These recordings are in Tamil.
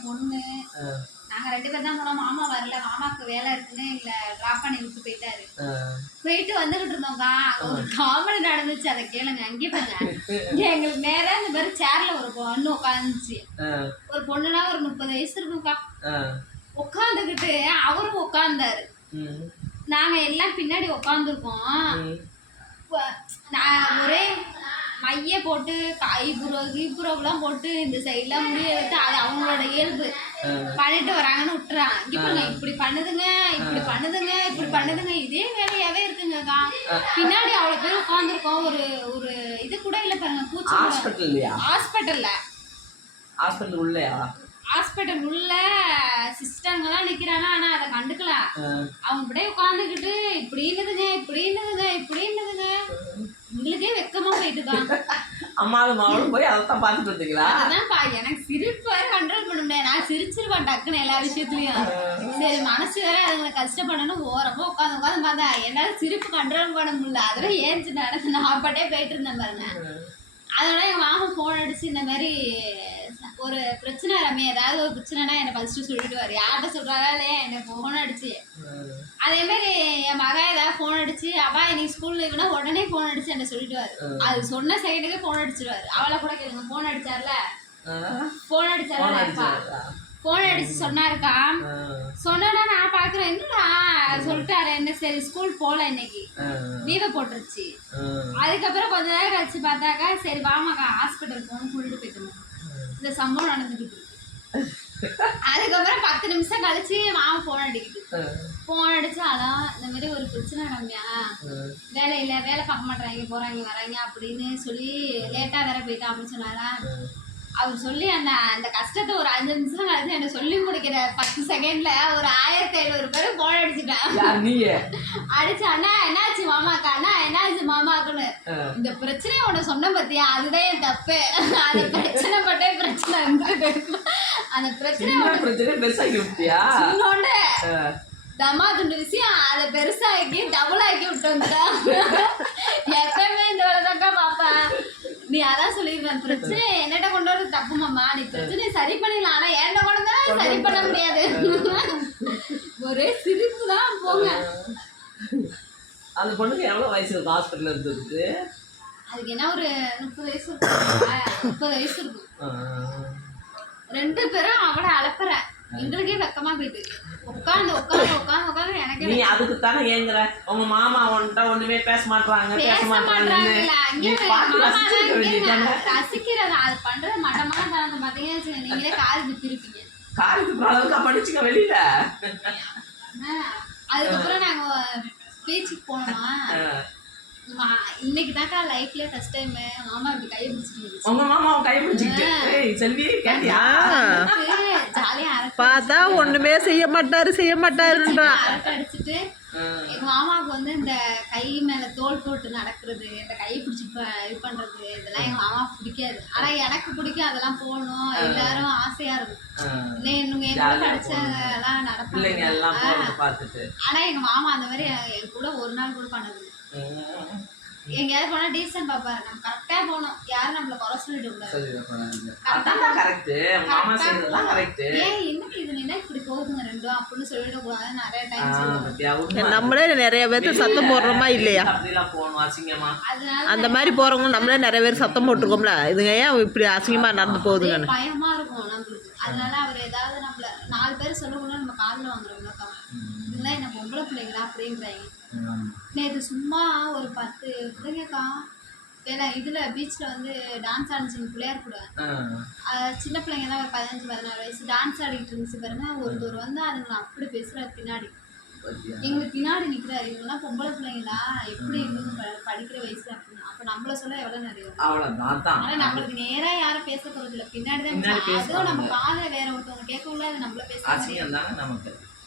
என் பொண்ணு நாங்க 2 பேர் தான் போனோம். மாமா வரல, மாமாக்கு வேலை இருக்குன்னு இல்ல டிராப் பண்ணி விட்டு போயிட்டாரு. போயிட்டு வந்துகிட்டு இருந்தோம்க்கா, ஒரு காமெடி நடந்துச்சு, அதை கேளுங்க. அங்கே பாருங்க, எங்களுக்கு நேரா இந்த மாதிரி சேர்ல ஒரு பொண்ணு உட்காந்துச்சு. ஒரு பொண்ணுனா ஒரு 30 வயசு இருக்கும்க்கா. உட்காந்துக்கிட்டு அவரும் உட்கார்ந்தாரு, நாங்க எல்லாம் பின்னாடி உட்காந்துருக்கோம். நான் ஒரே மைய போட்டு ஐபுரோலாம் போட்டு இந்த சைட்லாம் முடிய எடுத்து அது அவங்களோட இயல்பு பண்ணிட்டு வராங்கன்னு விட்டுறான். இப்படிங்க இப்படி பண்ணுதுங்க, இப்படி பண்ணுதுங்க, இப்படி பண்ணுதுங்க, இதே வேலையாவே இருக்குங்கக்கா. பின்னாடி அவ்வளவு பேர் உட்காந்துருக்கோம். ஒரு இது கூட இல்ல பாருங்க, பூச்சி. ஹாஸ்பிட்டல் உள்ள சிஸ்டர்ங்கெல்லாம் நிக்கிறாங்க. ஆனா அதை கண்டுக்கல. அவங்க அப்படியே உட்காந்துக்கிட்டு இப்படின்னுதுங்க இப்படின்னுதுங்க இப்படின்னுதுங்க. உங்களுக்கே வெக்கமா போயிட்டுதான். அம்மாவும் மாவளும் போய் அதைத்தான் பார்த்துட்டு வந்தீங்களா? அதான்ப்பா, எனக்கு சிரிப்பு வேற கண்ட்ரோல் பண்ண முடியாது. நான் சிரிச்சிருவேன் டக்குன்னு எல்லா விஷயத்துலயும். சரி, மனசு வேற அதுங்களை கஷ்டப்படணும் ஓரமா உட்காந்து பார்த்தா என்னால சிரிப்பு கண்ட்ரோல் பண்ண முடியல. அதெல்லாம் ஏஞ்சி நான் பாட்டே போயிட்டு இருந்தேன் பாருங்க. அதோட எங்க மாமா போன் அடிச்சு இந்த மாதிரி ஒரு பிரச்சனை ரம்யா, ஏதாவது ஒரு பிரச்சனைனா என்னை ஃபர்ஸ்ட் சொல்லிடுவாரு. யார்கிட்ட சொல்றாரா இல்லையா, என்னை போன் அடிச்சு. அதே மாதிரி என் மகன் ஏதாவது போன் அடிச்சு அப்பா இன்னைக்கு ஸ்கூல் லீவுனா உடனே போன் அடிச்சு என்ன சொல்லிடுவாரு. அது சொன்ன செகண்டுக்கே போன் அடிச்சிருவாரு. அவளை கூட கேளுங்க, போன் அடிச்சார்ல போன் அடிச்சு சொன்னாருக்கா. சொன்னா நான் பாக்குறேன், என்னடா சொல்லிட்டாரு என்ன, சரி ஸ்கூல் போல இன்னைக்கு லீவை போட்டுருச்சு. அதுக்கப்புறம் கொஞ்ச நேரம் கழிச்சு பார்த்தாக்கா, சரி வாமாக்கா ஹாஸ்பிட்டல் போகணும் கூட்டிட்டு போயிட்டோம். இந்த சம்பவம் நடந்துக்கிட்டு அதுக்கப்புறம் 10 நிமிஷம் கழிச்சு மாமா போன் அடிச்சு அதான் இந்த மாதிரி ஒரு பிரச்சனை ரம்யா, வேலை பார்க்க மாட்டேறாங்க, போறாங்க வராங்க அப்படின்னு சொல்லி லேட்டா வேற போயிட்டான் அப்படின்னு சொன்னாரா. அவர் சொல்லி அந்த கஷ்டத்தை ஒரு 5 நிமிஷம் கழிச்சு என்ன சொல்லி முடிக்கிற 10 செகண்ட்ல ஒரு 1500 பேர் போன் அடிச்சுட்டேன். அடிச்சு அண்ணா என்னாச்சு மாமாக்கா, அண்ணா என்னாச்சு மாமாக்குன்னு. இந்த பிரச்சனையை உன்னை சொன்ன பத்தியா, அதுதான் என் தப்பு. அந்த பிரச்சனை பட்டே பிரச்சனை இருந்துருக்கு. அந்த பிரச்சனை சின்னோண்டு தமா துண்டு விஷயம் அதை பெருசாக்கி டபுள் ஆக்கி விட்டு வந்துட்டேன். எப்பயுமே இந்த வேலைதாக்கா பாப்பேன். நீ அதான் சொல்லிடுவேன், பிரச்சனை என்னட்ட கொண்டு வரது தப்பு மாமா, நீ பிரச்சனையை சரி பண்ணிடலாம், ஆனா என்கிட்ட கொண்டு வந்தா சரி பண்ண முடியாது. ஒரே சிரிப்பு தான் போங்க. அந்த பொண்ணுக்கு எவ்வளவு வயசு இருக்கும் ஹாஸ்பிட்டல் இருந்ததுக்கு? அதுக்கு என்ன ஒரு 30 வயசு இருக்கும், 30 வயசு இருக்கும். 2 பேரும் அவளை அலப்புற எங்களுக்கே வெக்கமா போயிட்டு உட்காந்து எனக்கு. நீ அதுக்கு தானே ஏங்குற, உங்க மாமா ஒன்ட்ட ஒண்ணுமே பேச மாட்டாங்க ரசிக்கிறது. அது பண்றது மட்டமான தரம் பாத்தீங்கன்னா நீங்களே காது திருப்பீங்க. காது அளவுக்கு படிச்சுக்க வெளியில. அதுக்கப்புறம் நாங்க பீச்சுக்கு போனோமா, இன்னைக்கு தாக்கா லைஃப்ல ஃபர்ஸ்ட் டைம் மாமா இப்படி கையை பிடிச்சிட்டு. உங்க மாமா கையை பிடிச்சிட்டு செல்வி கேட்டியா? ஜாலியா பார்த்தா ஒண்ணுமே செய்ய மாட்டாருன்றா. அடிச்சுட்டு எங்க மாமாவுக்கு வந்து இந்த கை மேல தோல் போட்டு நடக்கிறது, இந்த கையை பிடிச்சி இது பண்றது, இதெல்லாம் எங்க மாமாவுக்கு பிடிக்காது. ஆனா எனக்கு பிடிக்கும், அதெல்லாம் போகணும், எல்லாரும் ஆசையா இருக்கும். எங்க படிச்சவங்க எல்லாம் நடப்பாங்க. ஆனா எங்க மாமா அந்த மாதிரி என் கூட ஒரு நாள் கூட பண்ணது. எங்கேயாவது போனா டீசன்ட் பாப்பாரு, நம்ம கரெக்டா போகணும், யாரும் நம்மள குறை சொல்லிட்டு கூடாது. ஏன் இன்னைக்கு இது என்ன இப்படி போகுதுங்க ரெண்டும் அப்படின்னு சொல்லிட கூடாது. நிறைய டைம் நம்மளே நிறைய பேருக்கு சத்தம் போடுறோமா இல்லையா, அந்த மாதிரி போறவங்க நம்மளே நிறைய பேர் சத்தம் போட்டுருக்கோம்ல, இதுங்க ஏன் இப்படி அசிங்கமா நடந்து போகுதுங்க பயமா இருக்கும் நம்மளுக்கு. அதனால அவர் ஏதாவது நம்மள 4 பேர் சொல்லக்கூடாது, நம்ம காதில் வாங்குறோம்ல, இதெல்லாம் என்ன பொம்பளை பிள்ளைங்களா அப்படின்றாங்க. நேற்று சும்மா ஒரு 10 பிள்ளைங்கக்கா வேலை இதுல பீச்ல வந்து டான்ஸ் ஆடிச்சு பிள்ளையார் கூட. சின்ன பிள்ளைங்க தான் ஒரு 15-16 வயசு டான்ஸ் ஆடிக்கிட்டு இருந்துச்சு பாருங்க. ஒருத்தர் வந்து அதுங்களை அப்படி பேசுறாரு பின்னாடி, எங்களுக்கு பின்னாடி நிக்கிறாரு, இவங்கெல்லாம் பொம்பளை பிள்ளைங்களா எப்படி எங்களுக்கு படிக்கிற வயசு அப்படின்னு. அப்ப நம்மள சொல்ல எவ்வளவு நிறைய. ஆனா நம்மளுக்கு நேரா யாரும் பேச போறது இல்லை, பின்னாடிதான். அதுவும் நம்ம காதை வேற ஒருத்தவங்க கேட்கல, அது நம்மள பேச.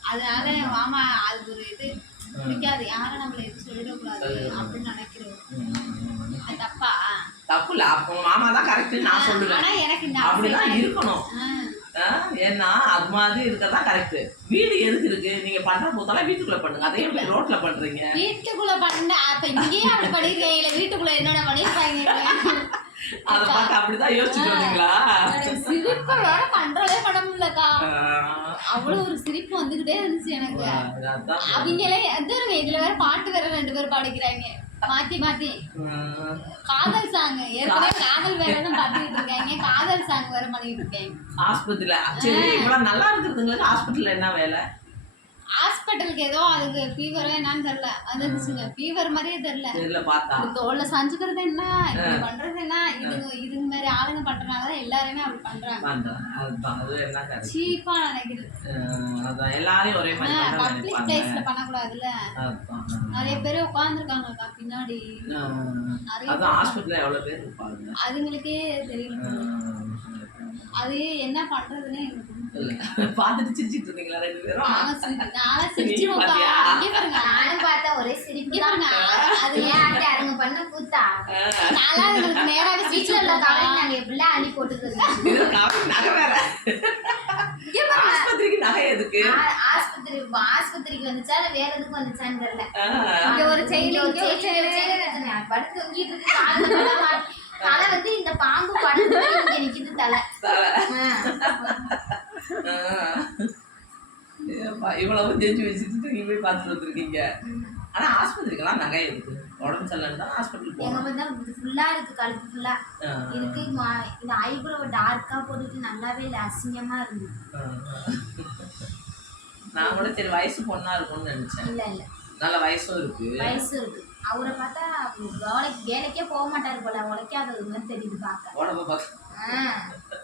அதனால என் மாமா அது ஒரு இது பிடிக்காது, யாரும் நம்மள எதுவும் சொல்லிடக்கூடாது அப்படின்னு நினைக்கிறோம். அது தப்பா? தப்பு இல்ல, அப்போ மாமா தான் கரெக்ட் நான் சொல்லுவேன். ஆனா எனக்கு அப்படிதான் இருக்கணும். ஏன்னா அது மாதிரி இருக்கறதா கரெக்ட். வீடு எதுக்கு இருக்கு? நீங்க பண்ற போதெல்லாம் வீட்டுக்குள்ள பண்ணுங்க, அதே எப்படி ரோட்ல பண்றீங்க? வீட்டுக்குள்ள பண்ண அப்ப இங்கேயே அப்படி பண்ணிருக்கீங்க, இல்ல வீட்டுக்குள்ள என்னென்ன பண்ணிருக்காங்க? அத பார்த்து அப்படிதான் யோசிச்சுட்டு வந்தீங்களா? சிரிப்பு வேற கண்ட்ரோலே பண்ண முடியலக்கா. அவ்வளோ ஒரு சிரிப்பு வந்துகிட்டே இருந்துச்சு எனக்கு. அதான் அவங்களே அதுங்க இதுல வேற பாட்டு வேற 2 பேர் பாடிக்கிறாங்க மாத்தி மாத்தி. காதல் சாங் ஏற்கனவே காதல் வேற தான் பாடிட்டு இருக்காங்க, காதல் சாங் வேற பண்ணிட்டு இருக்காங்க ஹாஸ்பிட்டல்ல. சரி இவ்வளவு நல்லா இருக்கிறதுங்களுக்கு ஹாஸ்பிட்டல்ல என்ன வேலை? ஹாஸ்பிட்டலுக்கு ஏதோ அதுக்கு ஃபீவரோ என்னன்னு தெரியல, வந்துருச்சுங்க. ஃபீவர் மாதிரியே தெரியல பார்த்தா தோல்ல சஞ்சுக்கிறது என்ன, இப்படி பண்றது என்ன, இதுங்க மாதிரி ஆளுங்க பண்றதுனாலதான் எல்லாருமே அப்படி பண்றாங்க. அது என்ன சீப்பா நினைக்குது. அதான் எல்லாரையும் ஒரே மாதிரி பப்ளிக் பிளேஸ்ல பண்ணக்கூடாதுல்ல. நிறைய பேர் உட்காந்துருக்காங்கக்கா பின்னாடி. அதான் ஹாஸ்பிட்டல்ல எவ்வளவு பேர் இருப்பாங்க அதுங்களுக்கே தெரியல. அது என்ன பண்றதுன்னு எனக்கு பாத்துட்டு சிரிச்சிட்டு இருந்தீங்களா 2 பேரும்? நானும் பார்த்தா ஒரே சிரிப்பு. அது ஏன் அதுங்க பண்ண கூத்தா? நேராக வீட்டுல உள்ள கவலை நாங்க எப்படிலாம் அள்ளி போட்டுக்கிறோம். நகை வேற ஆஸ்பத்திரிக்கு நகை எதுக்கு? ஆஸ்பத்திரிக்கு வந்துச்சா இல்ல வேற எதுக்கு வந்துச்சான்னு தெரியல. இங்க ஒரு செயல் படுத்து தூங்கிட்டு இருக்கு. தலை வந்து இந்த பாம்பு படுத்து இங்க நிக்குது தலை. இவ்வளவு தெரிஞ்சு வச்சுட்டு நீங்க போய் பார்த்துட்டு வந்துருக்கீங்க. ஆனா ஆஸ்பத்திரிக்கெல்லாம் நகை இருக்கு. உடம்பு சரியில்லைன்னு தான் ஹாஸ்பிட்டல் போகணும். ஃபுல்லா இருக்கு, கழுத்து ஃபுல்லா இருக்கு. இந்த ஐப்ரோ டார்க்கா போட்டுட்டு நல்லாவே இல்லை, அசிங்கமா இருந்து. நான் கூட சரி வயசு பொண்ணா இருக்கும்னு நினைச்சேன். இல்ல இல்ல நல்ல வயசும் இருக்கு. வயசு இருக்கு. அவரை பார்த்தா வேலைக்கே போக மாட்டாரு போல, உழைக்காதது மாதிரி தெரியுது பார்க்க. உடம்ப பார்க்க